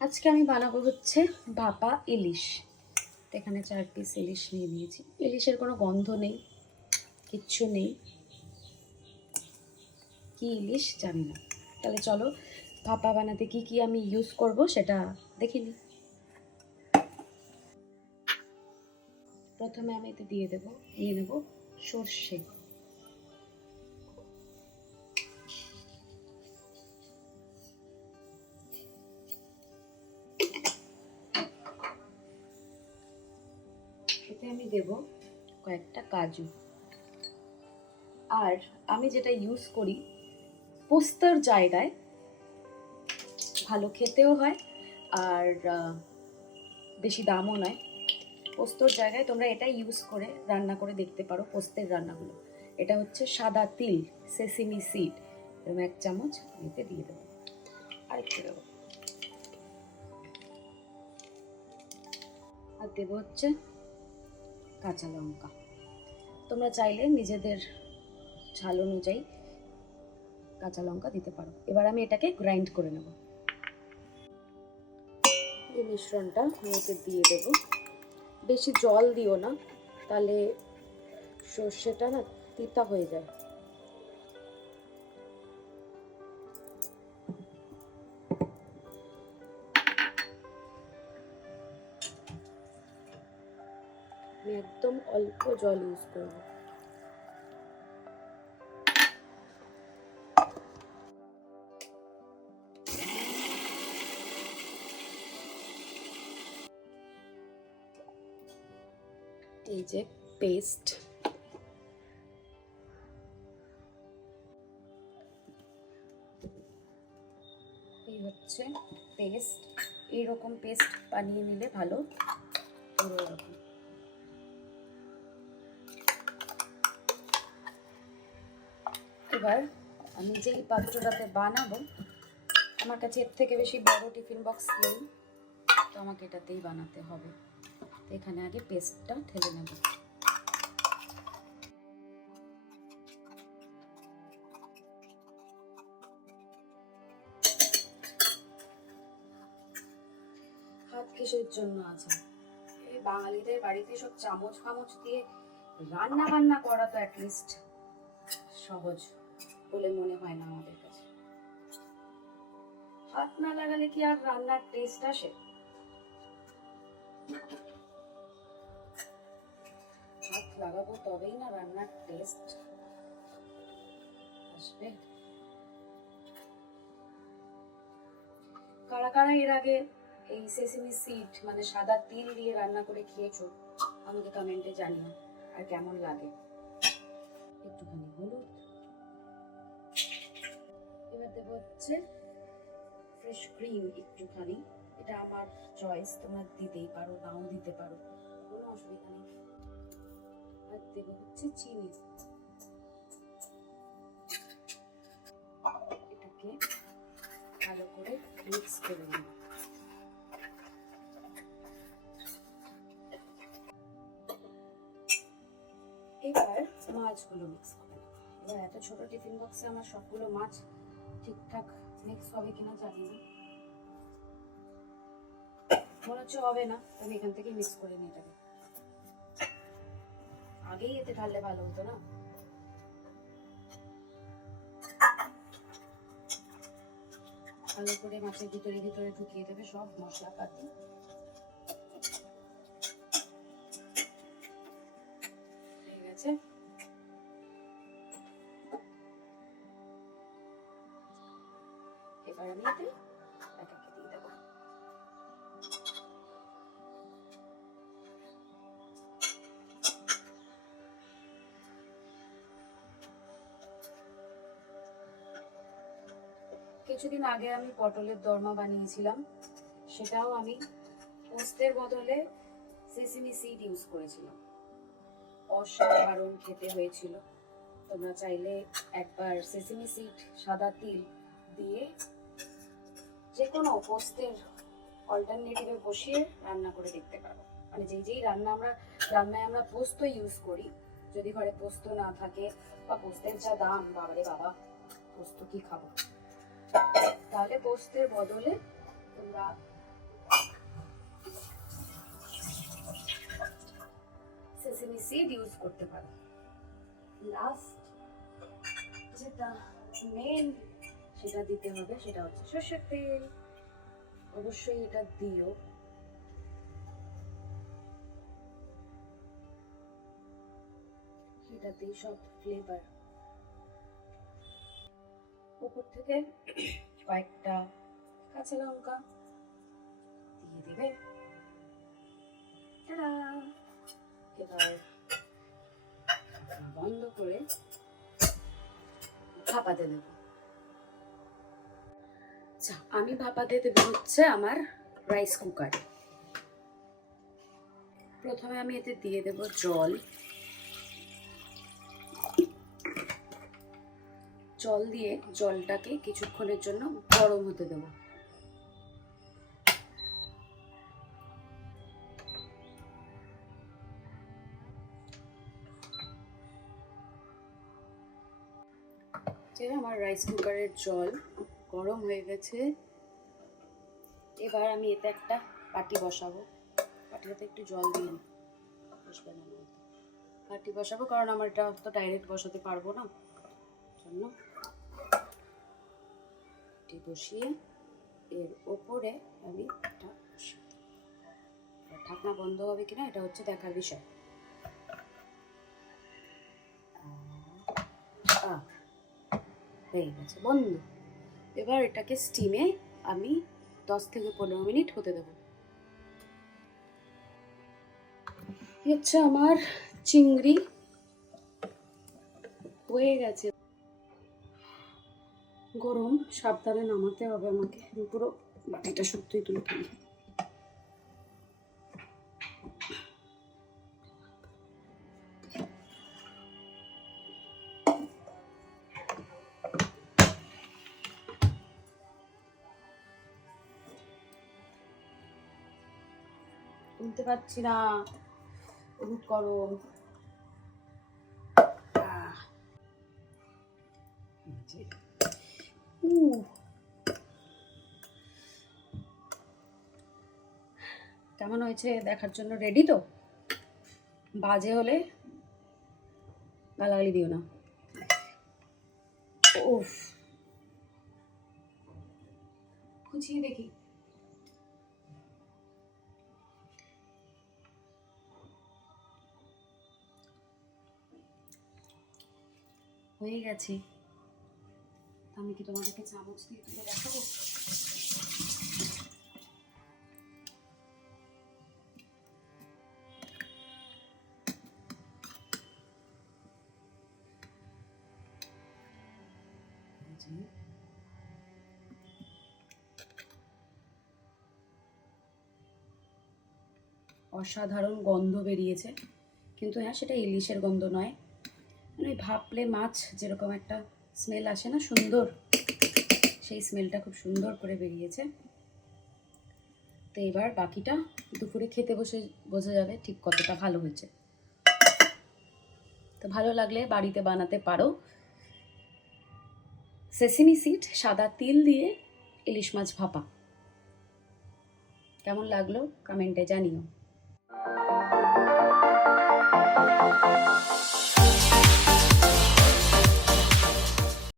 আজকে আমি বানাবো হচ্ছে ভাপা ইলিশ। এখানে চার পিস ইলিশ নিয়ে নিয়েছি। ইলিশের কোনো গন্ধ নেই, কিচ্ছু নেই। কি ইলিশ জানি না। তাহলে চলো, ভাপা বানাতে কি কি আমি ইউজ করব সেটা দেখে নিই। প্রথমে আমি এতে দিয়ে দেব নিয়ে নেব সর্ষে। দেব কয়েকটা কাজু। আর আমি যেটা ইউজ করি, পোস্তর জায়গায় ভালো খেতেও হয় আর বেশি দামও নয়। পোস্তর জায়গায় তোমরা এটা ইউজ করে রান্না করে দেখতে পারো পোস্তের রান্নাগুলো। এটা হচ্ছে সাদা তিল সেসিমি সিড এরকম এক চামচ এতে দিয়ে দেবো। আরেকটু দেবো। আর দেবো হচ্ছে কাঁচা লঙ্কা। তোমরা চাইলে নিজেদের ঝাল অনুযায়ী কাঁচা লঙ্কা দিতে পারো। এবার আমি এটাকে গ্রাইন্ড করে নেব। এই মিশ্রণটা এতে দিয়ে দেব। বেশি জল দিও না, তাহলে সর্ষেটা না তিতা হয়ে যায়। জল ইউজ করব। এই যে পেস্ট এই হচ্ছে পেস্ট এইরকম পেস্ট বানিয়ে নিলে ভালো। এরকম। এবার আমি যেই পাত্রটাতে বানাবো, আমার কাছে এর থেকে বেশি বড় টিফিন বক্স নেই, তো আমাকে এটাতেই বানাতে হবে। এখানে আগে পেস্টটা ঢেলে নেব। হাত কিসের জন্য আছে? এই বাঙালিদের বাড়িতে সব চামচ ফামচ দিয়ে রান্না বান্না করা তো অ্যাটলিস্ট সহজ। বলে মনে হয় না আমাদের কাছে। হাত না লাগালে কি আর রান্নার টেস্ট আসে? হাত লাগাবো তবেই না রান্নার টেস্ট আসবে। কারা কারা এর আগে এই সেসিমি সিড মানে সাদা তিল দিয়ে রান্না করে খেয়েছো? আমাকে কমেন্টে জানিও, আর কেমন লাগে? একটুখানি দেবো হচ্ছে ফ্রেশ ক্রিম একটুখানি। এটা আমার চয়েস তোমরা দিতেই পারো, নাও দিতে পারো, কোনো অসুবিধা নেই। আর দেবো হচ্ছে চিনি। এটাকে ভালো করে মিক্স করে নেব এবার মাছগুলো মিক্স করে এবার এত ছোট টিফিন বক্সে আমার সবগুলো মাছ ঠিকঠাক মিক্স হবে কিনা জানি না। মনে হচ্ছে হবে না আমি এখান থেকে মিক্স করে নিই এটাকে। আগেই এতে ঢাললে ভালো হতো না? ভালো করে মাছের ভিতরে ভিতরে ঢুকিয়ে দেবে সব মশলা পাতি কিছুদিন আগে আমি পটলের দরমা বানিয়েছিলাম, সেটাও আমি পোস্তের বদলে সেসিমি সিড ইউজ করেছিলাম। অসাধারণ খেতে হয়েছিল। তোমরা চাইলে একবার সেসিমি সিড সাদা তিল পোস্তের অল্টারনেটিভে বসিয়ে রান্না করে দেখতে পারো। মানে যেই যেই রান্না আমরা, রান্নায় আমরা পোস্ত ইউজ করি, যদি ঘরে পোস্ত না থাকে বা পোস্তের যা দাম, বাবারে বাবা, পোস্ত কি খাব? তাহলে পোস্তের বদলে তোমরা সেসেমি সিড ইউজ করতে পারো। লাস্ট যেটা মেন সেটা দিতে হবে, সেটা হচ্ছে সর্ষের তেল। অবশ্যই এটা দিও। সেটাতেই সব ফ্লেভার উপর থেকে কয়েকটা কাঁচা লঙ্কা দিয়ে দিবে! এবার বন্ধ করে ভাপাতে দেব। আচ্ছা আমি ভাপাতে দেব হচ্ছে আমার রাইস কুকার প্রথমে আমি এতে দিয়ে দেব জল। জল দিয়ে জলটাকে কিছুক্ষণের জন্য গরম হতে দেব। আমার রাইস কুকারের জল গরম হয়ে গেছে। এবার আমি এতে একটা পাটি বসাবো। পাটিটাতে একটু জল দিয়ে বসবে না পাটি বসাবো কারণ আমার এটা তো ডাইরেক্ট বসাতে পারব না। জন্য পাটি বসিয়ে এর ওপরে আমি এটা বন্ধ হবে কিনা এটা হচ্ছে দেখার বিষয়। হয়ে গেছে। বন্ধ। এবার এটাকে স্টিমে আমি দশ থেকে পনেরো মিনিট হতে দেবো। হচ্ছে আমার চিংড়ি। হয়ে গেছে। গরম, সাবধানে নামাতে হবে আমাকে। আমি পুরো বাটিটা সত্যিই তুলে ফেলি। তুলতে পারছি না। যে। উহ। কেমন হয়েছে দেখার জন্য? রেডি তো? বাজে হলে গালাগালি দিও না। উফ। খুঁচিয়ে দেখি। হয়ে গেছে। আমি কি তোমাদেরকে চামচ দিয়ে তুলে দেখাবো? অসাধারণ গন্ধ বেরিয়েছে। কিন্তু হ্যাঁ সেটা ইলিশের গন্ধ নয়। মানে ভাপলে মাছ যেরকম একটা স্মেল আসে না, সুন্দর? সেই স্মেলটা খুব সুন্দর করে বেরিয়েছে। তো এবার বাকিটা দুপুরে খেতে বসে, বোঝা যাবে ঠিক কতটা ভালো হয়েছে। তো ভালো লাগলে বাড়িতে বানাতে পারো। সেসিমি সিড সাদা তিল দিয়ে ইলিশ মাছ ভাপা। কেমন লাগল? কমেন্টে জানিও।